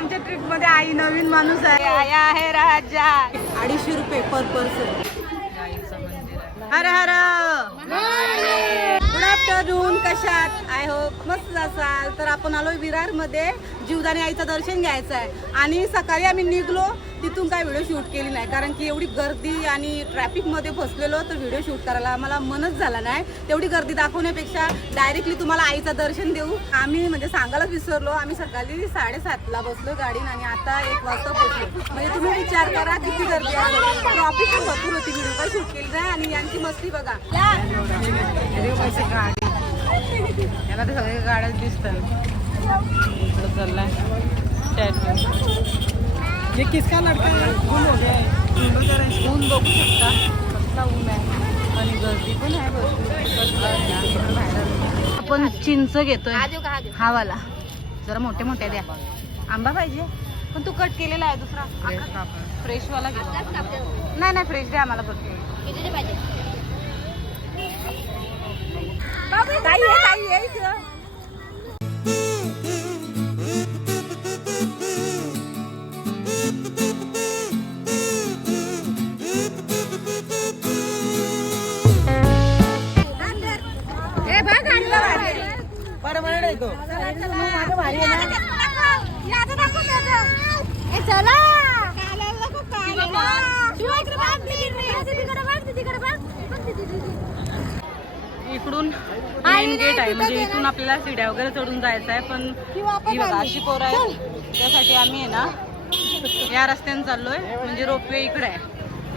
आमच्या ट्रिप मध्ये आई नवीन माणूस आहे. आया आहे राजा. 250 रुपये पर पर्सन. हर हर गुड आफ्टरनून. कशात? आय होप मस्त असाल. तर आपण आलोय विरार मध्ये जीवदानी आईचं दर्शन घ्यायचं आहे. आणि सकाळी आम्ही निघलो तिथून काय व्हिडिओ शूट केली नाही, कारण की एवढी गर्दी आणि ट्रॅफिक मध्ये फसलेलो तर व्हिडिओ शूट करायला आम्हाला मनच झाला नाही. तेवढी गर्दी दाखवण्यापेक्षा डायरेक्टली तुम्हाला आईचं दर्शन देऊ. आम्ही म्हणजे सांगायलाच विसरलो, आम्ही सकाळी 7:30ला बसलो गाडीन आणि आता 1 वाजता पोहोचलो. म्हणजे तुम्ही विचार करा किती गर्दी आहे. ट्रॉफिक पण भरपूर होती, व्हिडिओ काय शूट केली नाही. आणि यांची मस्ती बघा. याला तर सगळ्या गाड्या दिसतात. इकडं चाललाय ये किसका लड़का है? ऊन हो गया है. ऊन बघू शकता, कसला ऊन आहे आणि गर्दी पण आहे भरपूर. आपण चिंच घेतोय हा वाला, जरा मोठे मोठे द्या. आंबा पाहिजे पण तू कट केलेला आहे दुसरा फ्रेश वाला घेतो. नाही नाही फ्रेश द्या आम्हाला फक्त. ताई आहे इथं. परमानेंट आहे तो. इकडून मेन गेट आहे, म्हणजे इथून आपल्याला सीड्या वगैरे चढून जायचं आहे. पण ही बघा अशी पोरं आहे, त्यासाठी आम्ही आहे ना या रस्त्याने चाललोय. म्हणजे रोपवे इकडे आहे.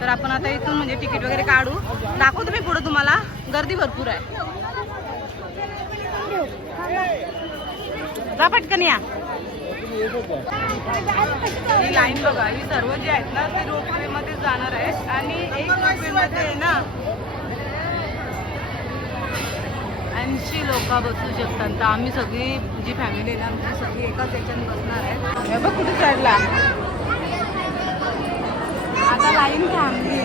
तर आपण आता इथून म्हणजे तिकीट वगैरे काढू. दाखवतो मी पुढे तुम्हाला. गर्दी भरपूर आहे. जा पटकन या. ही लाईन बघा, ही सर्व जे आहेत ना ते रोपवे मध्ये जाणार आहेत. आणि एक रोपवे मध्ये आहे ना 80 लोक बसू शकतात. तर आम्ही सगळी जी फॅमिली आहे ना आमची सगळी एकाच याच्याने बसणार आहे. हे बघ कुठे चढला. आता लाईन थांबली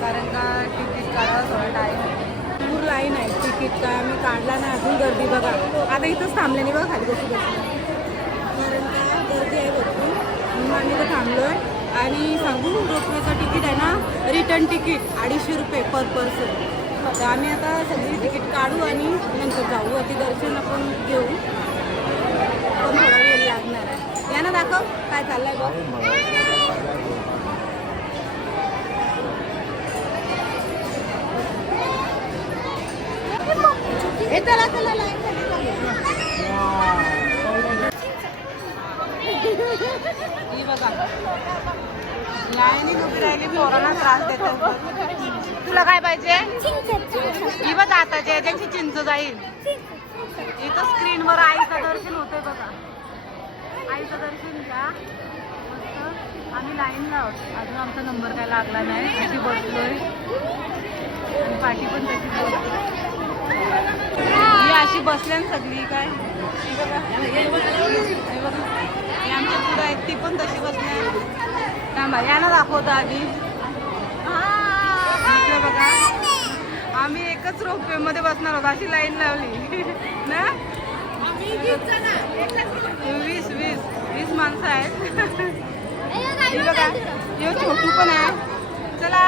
कारण का तिकीट काढायला थोडा टाईम. भरपूर लाईन आहे. तिकीट काय आम्ही काढला नाही अजून. गर्दी बघा. आता इथंच थांबल्याने बघा खाली कशी बसली, कारण का गर्दी आहे भरपूर म्हणून आम्ही इथं थांबलोय. आणि सांगू रोपवेचं तिकीट आहे ना रिटर्न तिकीट 250 रुपये पर पर्सन. तर आम्ही आता सगळी तिकीट काढू आणि नंतर जाऊ. अति दर्शन आपण घेऊ. पण थोडा वेळ लागणार आहे. यांना दाखव काय चाललंय बघ. ही बघा लाईनी उभी राहिली, पोरांना त्रास देतात. तुला काय पाहिजे? ही बघ आताच्या याच्याची चिंच जाईल. इथं स्क्रीनवर आईचं दर्शन होतंय बघा. आईचं दर्शन घ्या मस्त. आम्ही लाईनला आहोत, अजून आमचा नंबर काय लागला नाही. अशी बसलोय आणि पाठी पण तशी बसली. ही अशी बसल्यान सगळी काय. हे बघा हे बघा हे आमच्या पुढं आहेत, ती पण तशी बसल्या. थांबा यांना दाखवतो आधी. इकडे बघा आम्ही एकच रोपवे मध्ये बसणार आहोत. अशी लाईन लावली ना. 20 माणसं आहेत. हे बघा हे छोटू पण आहे. चला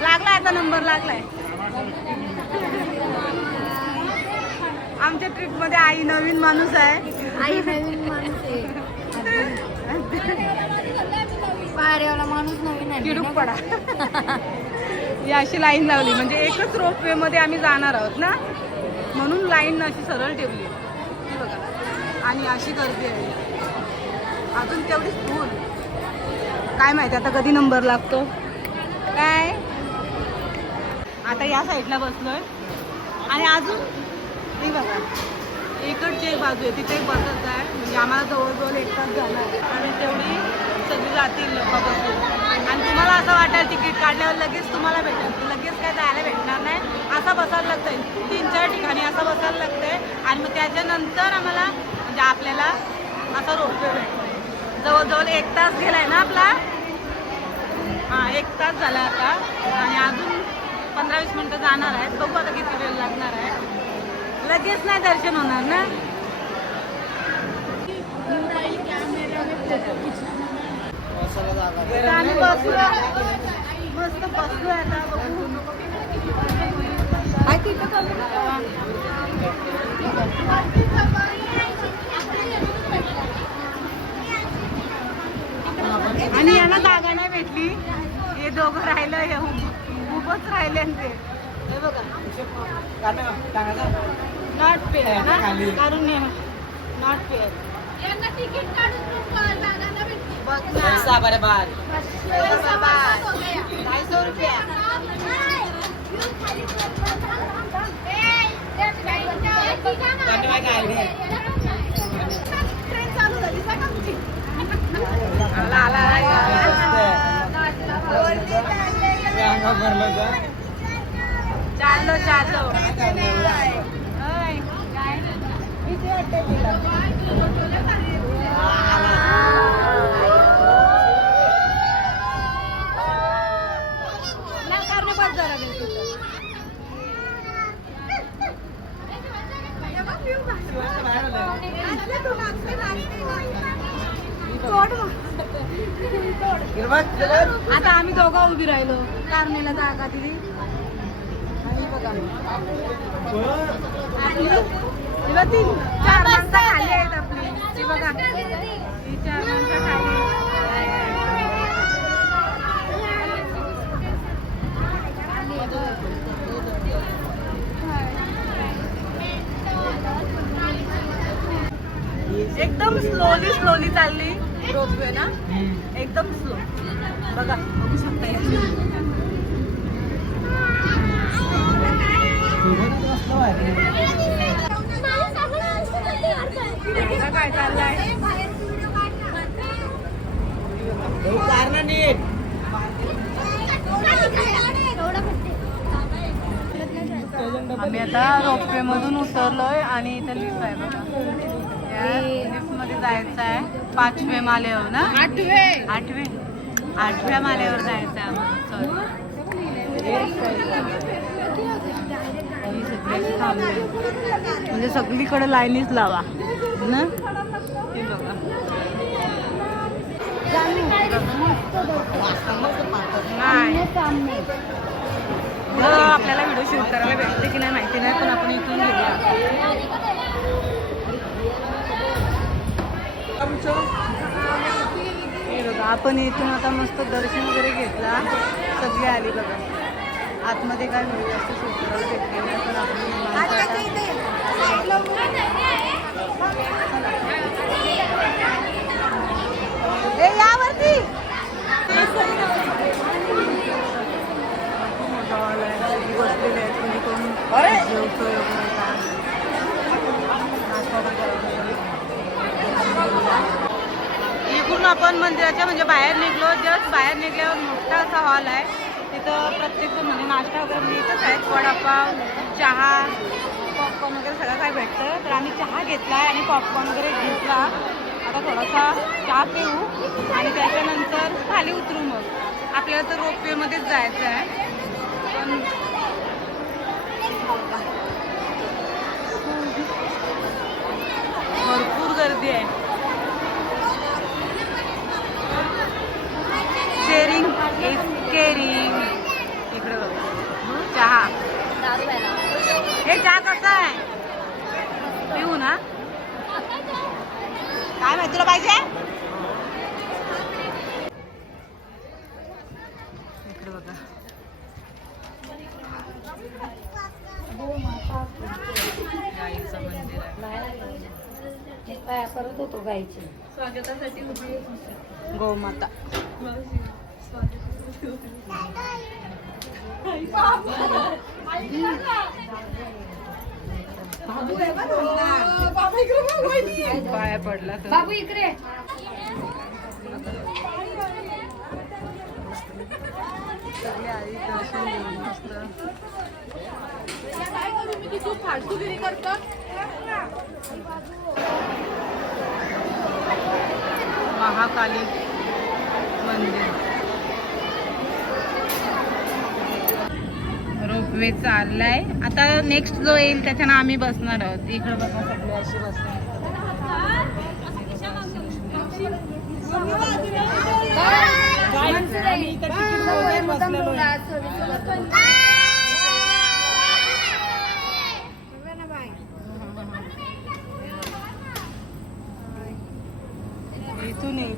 लागला आता नंबर लागलाय. आमच्या ट्रिप मध्ये आई नवीन माणूस आहे. आई नवीन माणूस आहे. पारेवाला माणूस नवीन आहे. किडूक पडा. ही अशी लाईन लावली म्हणजे एकच रोपवे मध्ये आम्ही जाणार आहोत ना, म्हणून लाईन अशी सरळ ठेवली. ही बघा आणि अशी गर्दी आहे अजून तेवढीच फुल. काय माहिती आता कधी नंबर लागतो काय. आता या साईडला बसलोय आणि अजून ही बघा इकडची एक बाजू आहे, तिथे एक बसत आहे. म्हणजे आम्हाला जवळजवळ 1 तास झाला आहे आणि तेवढी सगळी जातील लोक बसून. आणि तुम्हाला असं वाटेल तिकीट काढल्यावर लगेच तुम्हाला भेटेल, लगेच काय जायला भेटणार नाही. असा बसायला लागतंय 3-4 ठिकाणी असं बसायला लागतंय. आणि मग त्याच्यानंतर आम्हाला म्हणजे आपल्याला असा रोपवे भेटतोय. जवळजवळ 1 तास गेलाय ना आपला. हां 1 तास झाला आता आणि अजून 15-20 मिनटं जाणार आहेत. बघू आता किती वेळ लागणार आहे. लगेच नाही दर्शन होणार ना. तर आम्ही बसलो मस्त बसलो आता बघू. आणि यांना जागा नाही भेटली. हे दोघं राहिलं हे उभंच राहिले ते. हे बघा नॉट पेअर ना काढून नॉट पेअर. बरोबर 250 रुपया. चाललो चाललो. आता आम्ही दोघं उभी राहिलो. कारमेला जागा दिली. आणि बघा आपली 4 माणसं खाली आहेत आपली. ती बघा ही 4 माणसं खाली. एकदम स्लोली चालली रोपवे ना. एकदम स्लो. बघा बघू शकता काय चाललंय. आम्ही आता रोपवे मधून उतरलोय आणि इथं लिफ्ट आहे बघा. लिफ्ट मध्ये जायचं आहे 5व्या माल्यावर ना. 8व्या माल्यावर जायचं आहे आम्हाला. म्हणजे सगळीकडे लाईनीच लावा ना. हे बघा आपल्याला व्हिडिओ शूट करायला भेटते की नाही माहिती नाही, पण आपण इथून घेऊया. हे बघा आपण इथून आता मस्त दर्शन वगैरे घेतला. सगळी आली बघा. आतमध्ये काय व्हिडिओ जास्त शूट करायला भेटते नाही, पण यावरती बसलेले आहेत. म्हणजे कोण जेवतोय वगैरे काय. इकडून आपण मंदिराच्या म्हणजे बाहेर निघलो. जस्ट बाहेर निघल्यावर मोठा असा हॉल आहे. तिथं प्रत्येक म्हणजे नाश्ता वगैरे मिळतच आहे. वडापाव, चहा, पॉपकॉर्न वगैरे सगळं काय भेटतं. तर आम्ही चहा घेतला आहे आणि पॉपकॉर्न वगैरे घेतला. आता थोडासा चहा पिऊ आणि त्याच्यानंतर खाली उतरू. मग आपल्याला तर रोपवेमध्येच जायचं आहे. पण भरपूर गर्दी आहे. Sharing is caring. इकडे बघा चहा. हे चहा कसा आहे पिऊ ना. काय माहिती तुला पाहिजे. इकडे बघा गाईचं मंदिर आहे. परत होतो गायची स्वागतासाठी गोमाता. पाया पडला तर बाबू इकडे. सगळे आधी दर्शन घेऊन मस्त. महाकाली मंदिर. रोपवे चाललाय आता. नेक्स्ट जो येईल त्याच्यानं आम्ही बसणार आहोत. इकडे बघा सगळे अशी बसणार. बसलेलो आहे. इथून ये.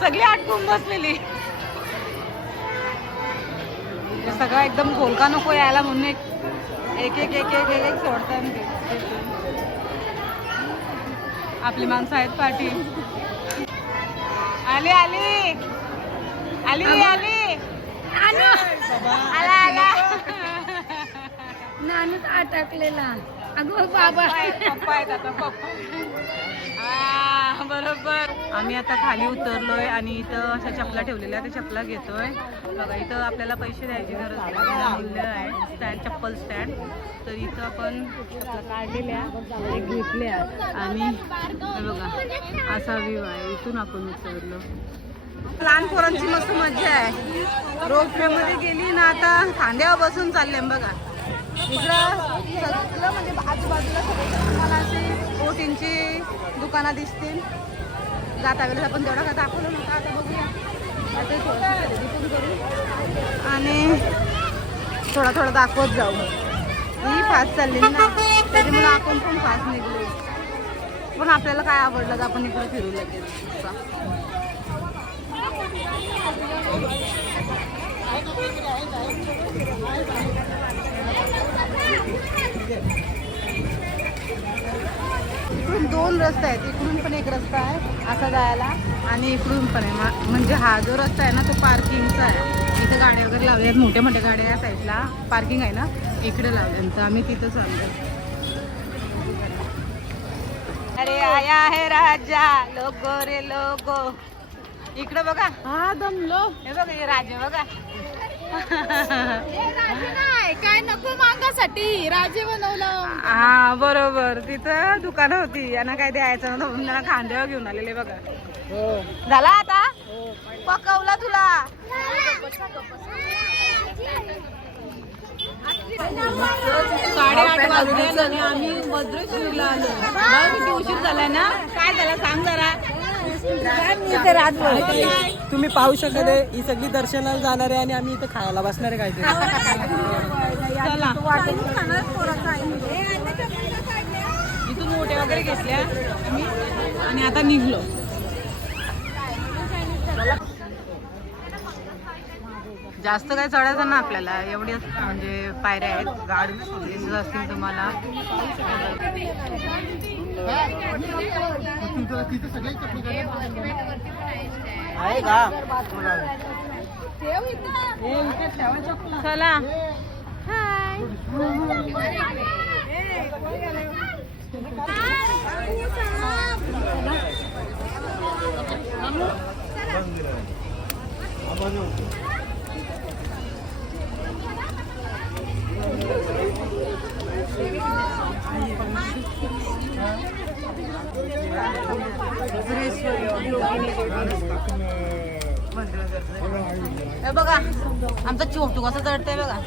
सगळी आटकून बसलेली. हे सगळं एकदम खोलका नको यायला म्हणून एक एक एक एक एक एक सोडतात ते. आपली माणसं आहेत पाठी. आली आली आली आली आला आला. नानूच अटकलेला. अगं बाबा पप्पा आहेत आता पप्पा. बरोबर. आम्ही आता खाली उतरलोय आणि इथं अशा चपला ठेवलेल्या त्या चपला घेतोय बघा. इथं आपल्याला पैसे द्यायची गरज नाही. मूल्य आहे स्टँड, चप्पल स्टँड. तर इथं आपण चपला काढलेल्या एक घेतल्या आणि हे बघा असा व्ह्यू आहे. इथून आपण उतरलो. लहान पोरांची मस्त मजा आहे. रोपवे मध्ये गेली ना आता खांद्यावर बसून चालले बघा. इकडं सगळं म्हणजे आजूबाजूला सगळं तुम्हाला असे बोटींची दुकानं दिसतील. जाता वेळेस आपण तेवढा का दाखवलं नव्हतं. आता बघूया आता थोडंसं खरेदी पण करू आणि थोडा थोडा दाखवत जाऊ. ही फास्ट चालली ना त्याच्यामुळे आपण पण फास्ट निघलो. पण आपल्याला काय आवडलं तर आपण इकडे फिरू लगेच. इकडून दोन रस्ते आहेत. इकडून पण एक रस्ता आहे असा जायला आणि इकडून पण आहे. म्हणजे हा जो रस्ता आहे ना तो पार्किंगचा आहे. इथे गाड्या वगैरे लावल्यात. मोठ्या मोठ्या गाड्या या साईडला पार्किंग आहे ना इकडे लावल्यात. तर आम्ही तिथं चाललोय. अरे आया है राजा लोगो रे लोगो. इकडे बघा. हा दमलो. हे बघा हे राजा बघा. काय नको मागासाठी राजे बनवलं. हा बरोबर. तिथं दुकान होती यांना काय द्यायचं नव्हतं म्हणून त्यांना खांद्यावर घेऊन आलेले बघा. झाला आता पकवला तुला. साडेआठ वाजले आणि आम्ही मद्रेश्वरीला आलो. किती उशीर झालाय ना. काय झालं सांग जरा. तुम्ही पाहू शकत आहे ही सगळी दर्शनाला जाणार आहे आणि आम्ही इथे खायला बसणार आहे काहीतरी. चला इथून मोठे वगैरे घेतल्या आम्ही आणि आता निघलो. जास्त काय चढायचं ना आपल्याला. एवढी म्हणजे पायऱ्या आहेत. गाडी दिसत असतील तुम्हाला. आहे का चला. हे बघा आमचा छोटू कसं चढतंय बघा.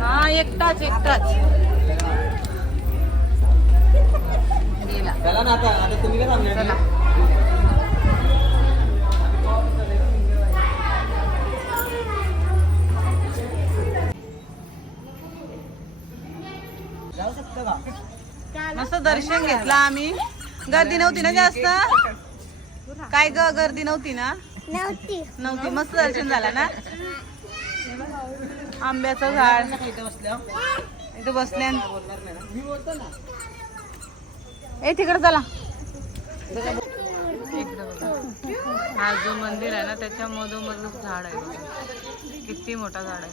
हा एकटाच एकटाच गेला. चला ना आता तुम्ही काय सांगणार. चला जाऊ शकतो का. मस्त दर्शन घेतलं आम्ही. गर्दी नव्हती ना जास्त. काय ग गर्दी नव्हती ना. नव्हती. मस्त दर्शन झालं ना. आंब्याचं झाड इथे बसल्या. ए तिकडे चला. हा जो मंदिर आहे ना त्याच्या मधोमध झाड आहे. किती मोठा झाड आहे.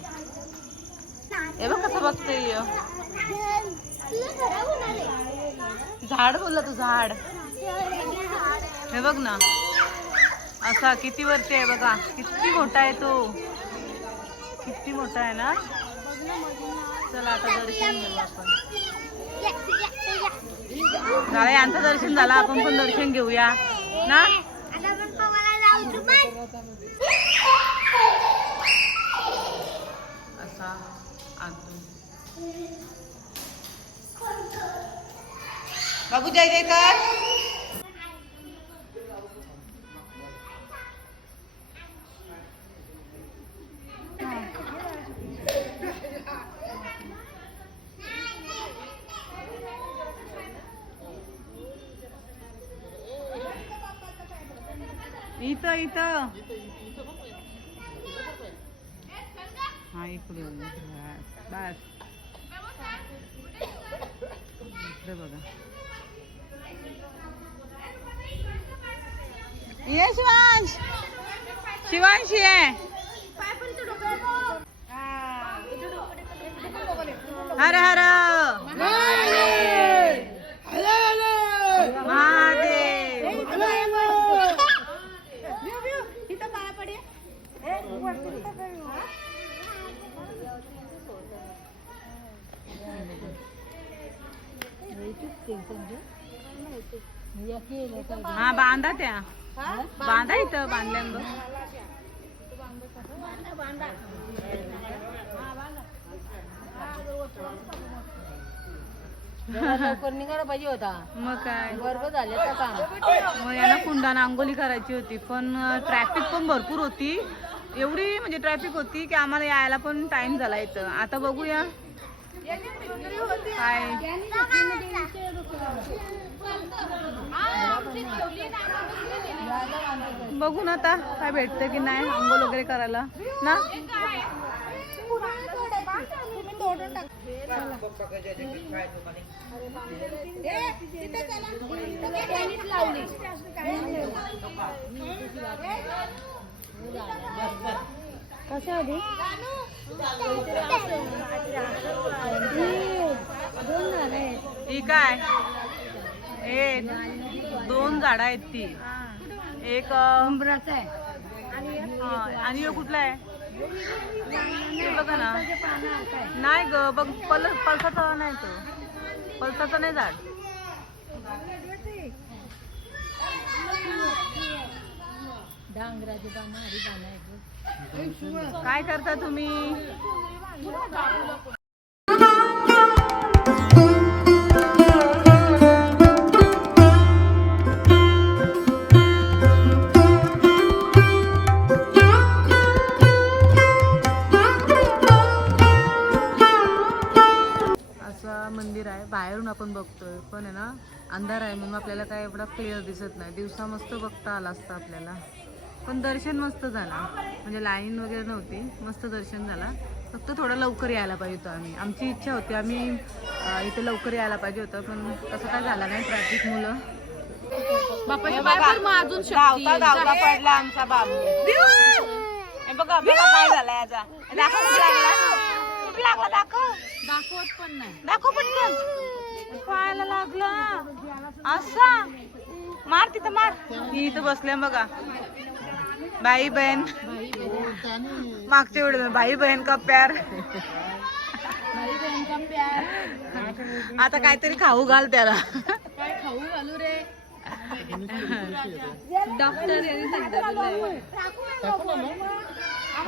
हे बघ कसं बघतोय. झाड बोलला तू झाड. हे बघ ना असा किती वरती आहे बघा. किती मोठा आहे तो. किती मोठा आहे ना. चला आता दर्शन घेऊ आपण. झालं यांचं दर्शन झालं, आपण पण दर्शन घेऊया ना. असा आतून बाबू जय जयकार. इथं इथं हा इकडून बस इकडे बघा. ये शिवांश, शिवांशी आहे. हर हर महादेव. हा बांधा त्या बांधा इथं बांधल्यानं लवकर निघायला पाहिजे होता. मग काय बरोबर झाले तर काम. मग याला कुंडाने आंघोळी करायची होती, पण ट्रॅफिक पण भरपूर होती. एवढी म्हणजे ट्रॅफिक होती की आम्हाला यायला पण टाइम झाला इथं. आता बघूया काय बघून आता काय भेटतं की नाही आंघोळ वगैरे करायला ना. कसं होती ही काय हे 2 झाडं आहेत ती. एक उंबराचं आहे आणि हे कुठला आहे ते बघा ना. नाही ग बघ पळसाचा नाही, तो पळसाचा नाही झाड. डांगराचे पानं हरी पानं आहेत. काय करता तुम्ही. असं मंदिर आहे, बाहेरून आपण बघतोय पण आहे ना अंधार आहे म्हणून आपल्याला काय एवढा क्लिअर दिसत नाही. दिवसा मस्त बघता आला असतं आपल्याला. पण दर्शन मस्त झाला, म्हणजे लाईन वगैरे नव्हती, मस्त दर्शन झाला. फक्त थोडं लवकर यायला पाहिजे होतं. आमची इच्छा होती आम्ही इथे लवकर यायला पाहिजे होतं, पण तसं काय झालं नाही ट्रॅफिक मुलं. धावता पडला आमचा बाबू. हे बघा बघा काय झालं याचा. दाखवत पण नाही. दाखव पटकन. पायाला लागला असा. मार तिथं मार. ती इथं बसल्या बघा. भाई बहन मागच्या वेळेस भाई बहन का प्यार. आता काहीतरी खाऊ घाल त्याला. काय खाऊ घालू रे. डॉक्टर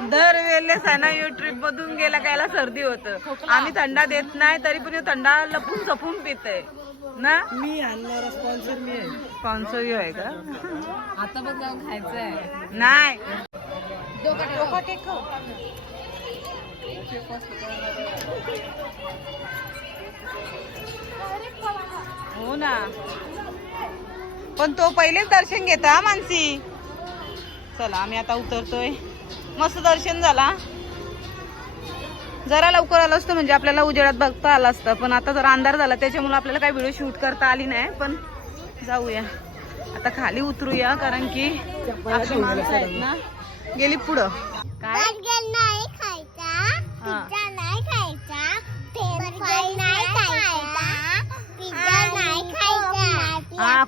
दरवेळेस आहे ना यू ट्रिप मधून गेला कायला सर्दी होतं. आम्ही थंडा देत नाही तरी पण थंडा लपून जपून पिते ना. मी आणणारा स्पॉन्सर मी आहे. स्पॉन्सर आहे का. आता बघ जाऊन खायचंय. नाही हो ना, पण तो पहिलेच दर्शन घेता मानसी. चला आम्ही आता उतरतोय. मस्त दर्शन झाला. जरा लवकर आलो असतो म्हणजे आपल्याला उजेडात बघता आलं असतं, पण आता जरा अंधार झाला त्याच्यामुळे आपल्याला काही व्हिडिओ शूट करता आली नाही. पण जाऊया आता खाली उतरूया, कारण की आपली माणसं आहेत ना गेली पुढं. काय नाही खायचा, पिझ्झा नाही खायचा, फ्रेंच फ्राय नाही खायचा, पिझ्झा नाही खायचा. हा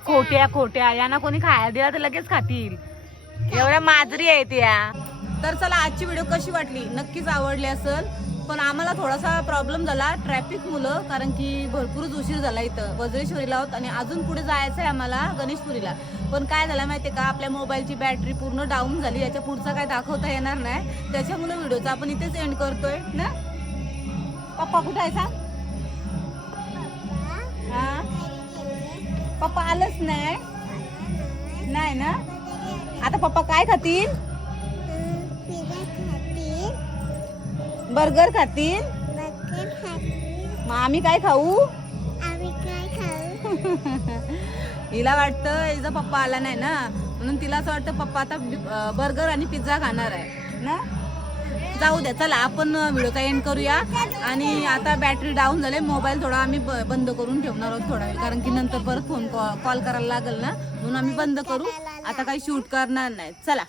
खोट्या यांना कोणी खायला दिला तर लगेच खातील. एवढ्या माजरी आहेत या. तर चला आजची व्हिडिओ कशी वाटली नक्कीच आवडली असेल. पण आम्हाला थोडासा प्रॉब्लेम झाला ट्रॅफिक मुलं, कारण की भरपूरच उशीर झाला इथं वज्रेश्वरीला आहोत आणि अजून पुढे जायचं आहे आम्हाला गणेशपुरीला. पण काय झालं माहितीये का, आपल्या मोबाईलची बॅटरी पूर्ण डाऊन झाली, याच्या पुढचा काय दाखवता येणार नाही, त्याच्यामुळे व्हिडिओचा आपण इथेच एंड करतोय ना. पप्पा कुठे आहे सांग? हा पप्पा आलंच नाही नाही ना. आता पप्पा काय खातील? बर्गर खातील. मग आम्ही काय खाऊ? हिला वाटतं हिचा पप्पा आला नाही ना, म्हणून तिला असं वाटतं पप्पा आता बर्गर आणि पिझ्झा खाणार आहे ना. जाऊ द्या, चला आपण व्हिडिओचा एंड करूया. आणि आता बॅटरी डाऊन झाले, मोबाईल थोडा आम्ही बंद करून ठेवणार आहोत थोडा वेळ, कारण की नंतर परत फोन कॉल करायला लागेल ना, म्हणून आम्ही बंद करू. आता काही शूट करणार नाही. चला.